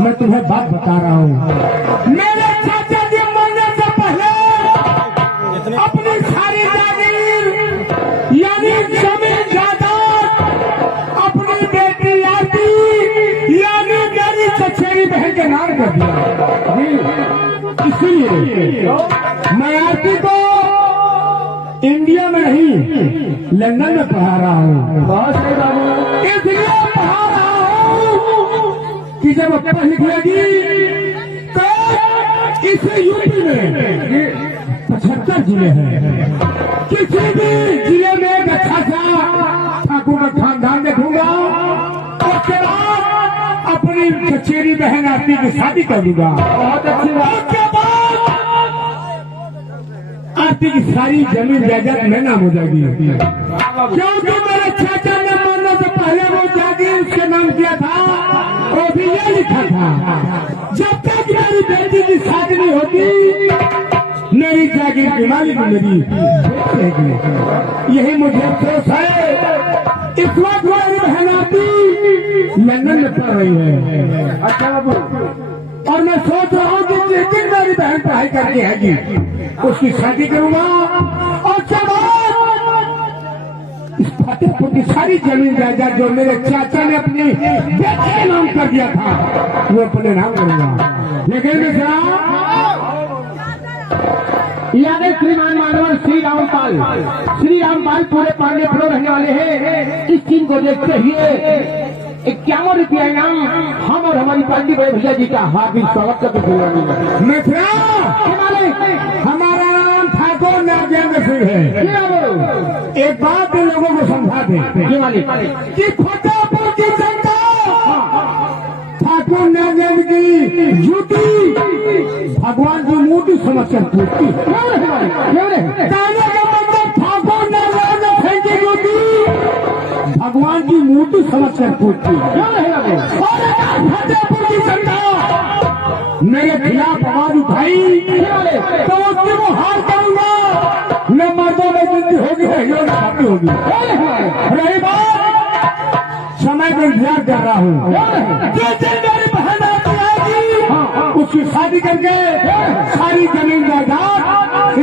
मैं तुम्हें बात बता रहा हूँ। मेरे चाचा जी मरने से पहले अपनी सारी जागीर यानी जमीन जायदाद अपनी बेटी आरती यानी मेरी चचेरी बहन के नाम कर दिया। इसलिए मैं आरती को इंडिया में नहीं लंदन में पढ़ा रहा हूँ। इसलिए पढ़ा रहा हूँ कि जब पढ़ लिख लेगी तो इस यूपी में 75 जिले हैं, किसी भी जिले में एक अच्छा सा ठाकुर का खानदान देखूंगा। उसके बाद अपनी चचेरी बहन आरती की शादी कर दूंगा। बहुत अच्छी बात। आरती की सारी जमीन जायदाद में नाम हो जाएगी, क्योंकि मेरे चाचा ने मरने से पहले वो जागीर उसके नाम किया था। वो भी ये लिखा था जब तक मेरी बेटी की शादी नहीं होती मेरी जागीर की मालिक मेरी रहेगी। यही मुझे अफसोस है। इस वक्त मेरी बहन आरती लंदन में पढ़ रही है। अच्छा बाबू, और मैं सोच रहा हूँ कि जिस दिन मेरी बहन पढ़ाई करके आएगी उसकी शादी करूंगा और जब इस फतेहपुर की सारी जमीन जायदाद जो मेरे चाचा ने अपनी बेटी के नाम कर दिया था वो अपने नाम करूंगा। लेकिन यादव श्रीमान मानवर श्री रामपाल पूरे पांडेपुर रहने वाले हैं। इस चीज को देखते हुए 51 रुपया इनाम हम और हमारी पार्टी बड़े भैया जी का हार्दिक स्वागत करते मित्रा। हमारा नाम ठाकुर नागेंद्र सिंह है। एक बात इन लोगों को समझा दे कि फतेहपुर की जनता ठाकुर नागेंद्र की जूती भगवान की मूर्ति समझकर पूछती है। ठाकुर नागेंद्र सिंह की जूती भगवान की मूर्ति समझकर पूछती फतेहपुर की जनता मेरे खिलाफ आवाज उठाई तो उसकी वो हार करूंगा। न मर्दों में गिनती होगी न होगी। रही बात समय का इंतजार कर रहा हूँ। जिस दिन मेरी बहन आएगी उसकी शादी करके सारी जमीन जायदाद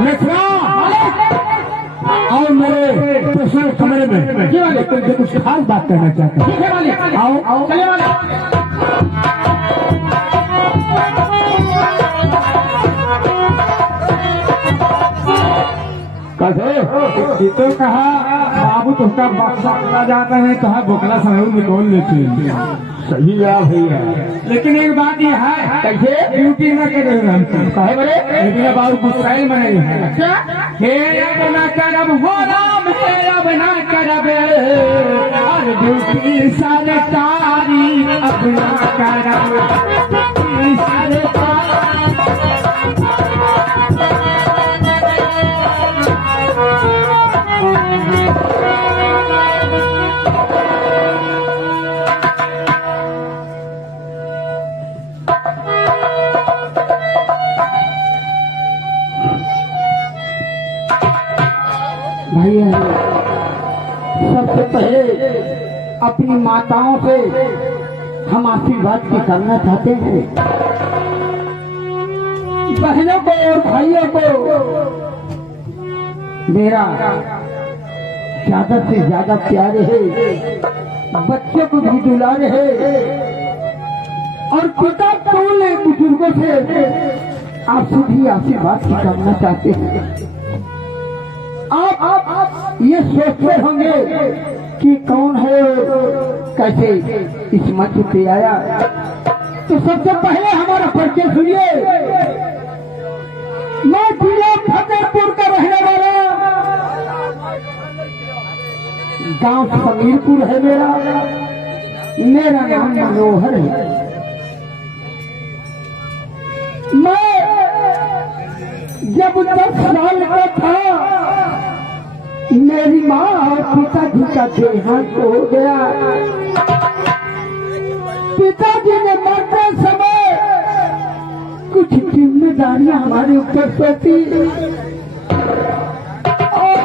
मित्रा और मेरे पर्सनल कमरे में तुमसे कुछ खास बात करना चाहता हूँ। आओ चले वाले। तो कहा बाबू तुमका बक्सा जाता है कहा बोकला समय में कौन लेते सही है भैया। लेकिन एक बात ये है कैसे ड्यूटी न करे कहे बोले लेकिन बाबू गुस्साइल मने अब न करब हो राम से अब न करब और ड्यूटी सरकारी अब न करब भैया। सबसे पहले अपनी माताओं से हम आशीर्वाद की करना चाहते हैं। बहनों को और भाइयों को मेरा ज्यादा से ज्यादा प्यारे है, बच्चों को भी दुलारे है और पिता टोले बुजुर्गों से आपसे भी आशीर्वाद की करना चाहते हैं। आप ये सोचते होंगे कि कौन है कैसे इस मंच पे आया। तो सबसे पहले हमारा परिचय सुनिए। मैं जिला फतेहपुर का रहने वाला, गांव समीरपुर है मेरा नाम मनोहर है। मैं जब 10 साल का था मेरी माँ और पिताजी का देहांत हो गया। पिताजी ने मरते समय कुछ जिम्मेदारियां हमारे ऊपर सौंपी और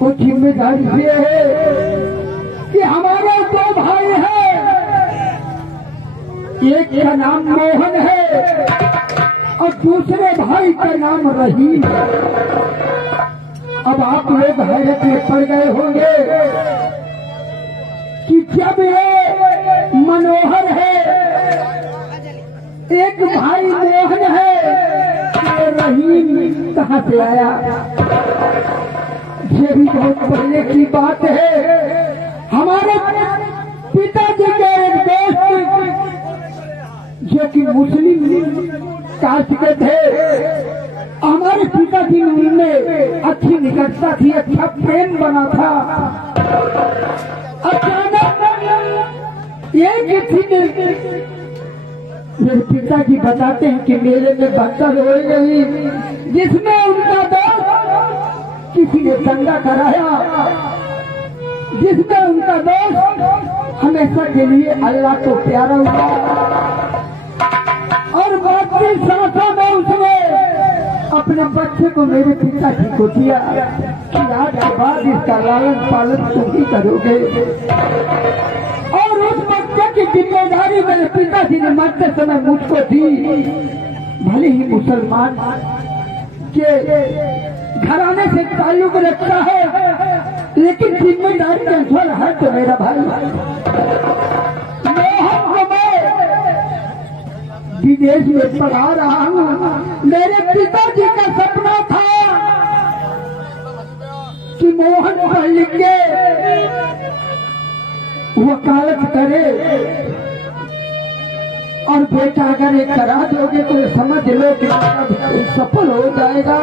वो जिम्मेदारी ये है कि हमारे 2 भाई एक का नाम मोहन है और दूसरे भाई का नाम रहीम है। अब आप लोग हैरत में पड़ गए होंगे कि जब ये मनोहर है, एक भाई मोहन है, ये रहीम कहाँ से आया? ये भी बहुत पहले की बात है। हमारे पिताजी के एक दोस्त जो कि मुस्लिम कास्ट के थे, हमारे पिताजी में उनमें अच्छी निकटता थी, अच्छा प्रेम बना था। अचानक एक थी, मेरे पिताजी बताते हैं कि मेरे में बच्चा हो गई जिसमें उनका दोस्त किसी ने दंगा कराया, जिसमें उनका दोस्त हमेशा के लिए अल्लाह को प्यारा हुआ और बाकी सांसों में उसने अपने बच्चे को मेरे पिताजी को दिया कि आज के बाद इसका लालन पालन तुम ही करोगे। और उस बच्चे की जिम्मेदारी मेरे पिताजी ने मरते समय मुझको दी। भले ही मुसलमान के घराने से ताल्लुक रखता है, लेकिन जिम्मेदारी का फल है तो मेरा भाई। विदेश में पढ़ा रहा हूँ। मेरे पिताजी का सपना था कि मोहन पढ़ लिख के वकालत करे, और बेटा अगर ये करा दोगे तो समझ लो कि सफल हो जाएगा।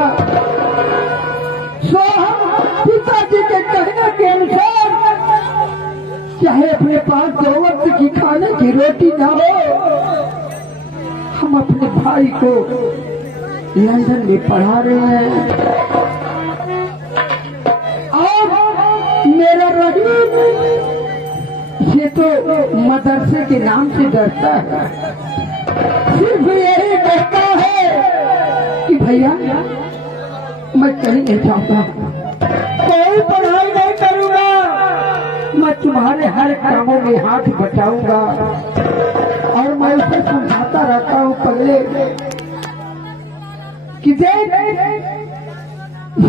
सो हम पिताजी के कहने के अनुसार चाहे अपने पास 2 वक्त की खाने की रोटी ना हो, हम अपने भाई को लंदन में पढ़ा रहे हैं। और मेरा रहीम ये तो मदरसे के नाम से डरता है, सिर्फ यही कहता है कि भैया मैं कहीं नहीं जाऊंगा, कोई पढ़ाई नहीं करूंगा, मैं तुम्हारे हर कामों में हाथ बटाऊंगा। और मैं उसे समझाता रहता हूँ पहले कि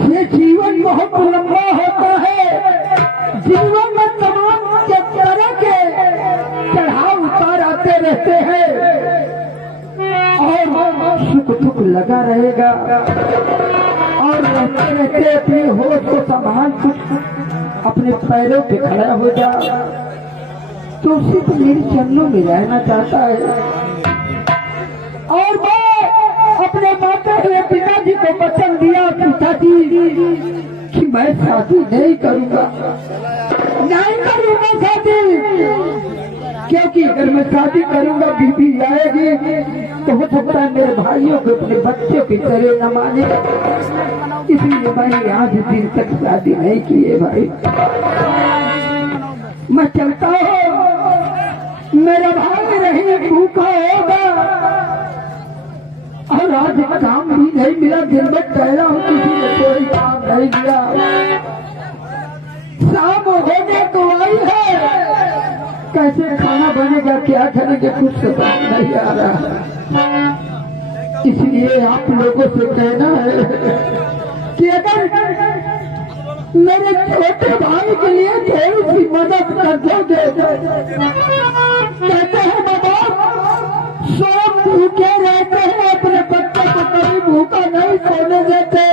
ये जीवन बहुत लंबा होता है, जीवन में तमाम तरह के चढ़ाव उतार आते रहते हैं और सुख दुख लगा रहेगा। और रहते रहते अपने होश को संभाल कुछ अपने पैरों पे खड़ा हो जा, तो उसी को मेरे चरणों में रहना चाहता है। और मैं अपने माता हुए पिताजी को वचन दिया, पिताजी कि मैं शादी नहीं करूंगा शादी, क्योंकि अगर मैं शादी करूंगा बीबी आएगी तो हो सकता है मेरे भाइयों को अपने बच्चों की तरह न माने, इसलिए मैंने आज दिन तक शादी नहीं की है। भाई मैं चलता हूँ, मेरा भाई रही भूखा होगा और आज काम भी नहीं मिला, दिन में टहला हूँ, किसी ने कोई काम नहीं दिया। शाम होने को आई है, कैसे खाना बनेगा, क्या करेंगे, कुछ समझ नहीं आ रहा। इसलिए आप लोगों से कहना है कि अगर मेरे छोटे भाई के लिए थोड़ी सी मदद कर दोगे। कहते हैं बाबा सब भूखे रहते हैं, अपने बच्चे को कभी भूखा नहीं सोने देते।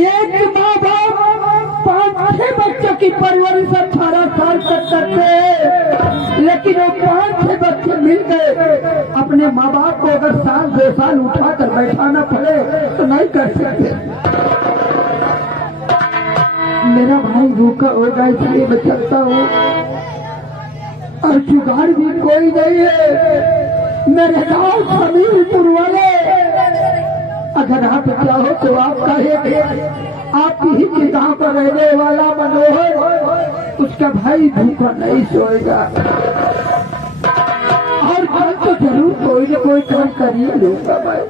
एक माँ बाप 5-6 बच्चों की परवरिश 18 साल तक करते हैं, लेकिन वो 5-6 बच्चे मिल गए, अपने माँ बाप को अगर 1-2 साल उठाकर बैठाना पड़े तो नहीं कर सकते। मेरा भाई भूखा होगा, इसलिए मैं चलता हूँ और जुगाड़ भी कोई नहीं है। मेरे गाँव समीरपुर वाले, अगर आप चाहो तो आप कहेंगे आपकी ही के गाँव पर रहने वाला मनोहर, उसका भाई भूखा नहीं सोएगा। और कल तो जरूर कोई न कोई काम कर ही लूंगा भाई,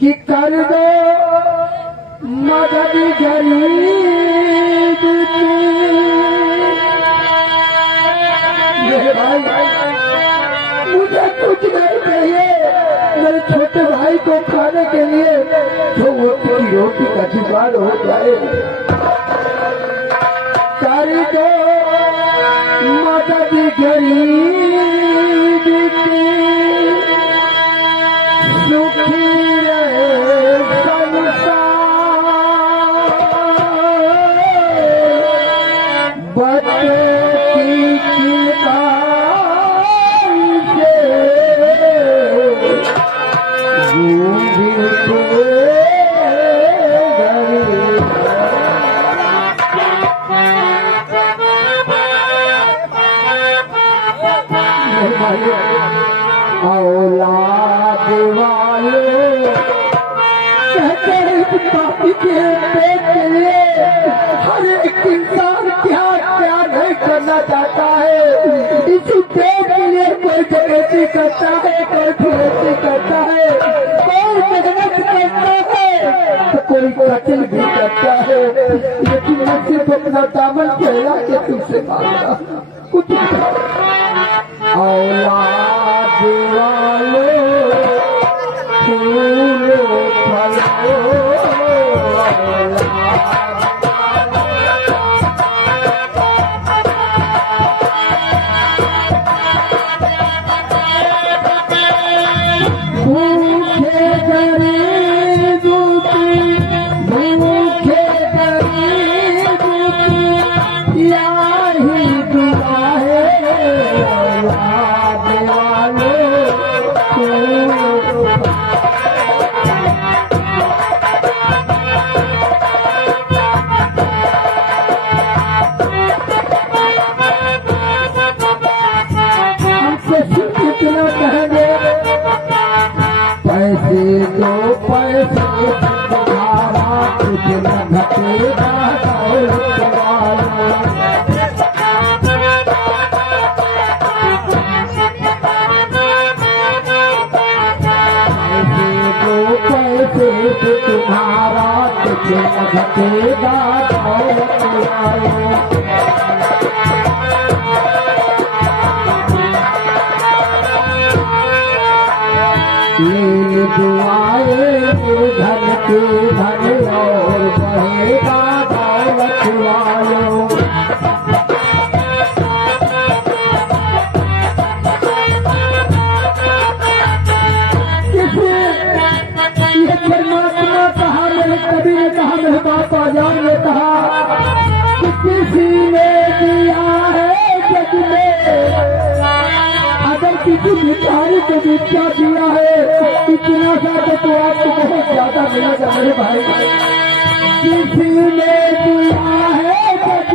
कि कर दो मदद गरीब की। मेरे भाई खाने के लिए तो वो तेरी रोटी का जुगाड़ हो जाए। सारी जो मदद गरीब की सुखी रहे संसार, बच्चे की चिंता से औलाद वाले कहते हैं पापी के पेट के लिए हर एक इंसान क्या क्या नहीं करना चाहता है। इसी पेट के लिए कोई डकैती करता है, कोई ठुमकी करता है, कोई मेहनत करता है, तो कोई कत्ल भी करता है। लेकिन मैं सिर्फ अपना दामन फैला के तुमसे मांगता कुछ औलाद वाले फूल फलो भूखे गरीब की भूखे गरीब की यही दुआ है। औलाद वाले हमसे सिर्फ इतना कहेंगे, पैसे दो पैसे तुम्हारा कुछ न घटेगा दौलत वाला। पैसे तुम्हारा कुछ न घटेगा दौलत वाला। ये दुआएं धन के धन और बढ़ेगा दौलत वालों। ये परमात्मा कहा, मेरे कवि ने कहा, मेरे बाबा जान ने कहा कि किसी ने दिया है जग में, अगर किसी भिखारी को भिक्षा दिया है इतना सा तो आपको बहुत ज्यादा मिलेगा मेरे भाई। किसी ने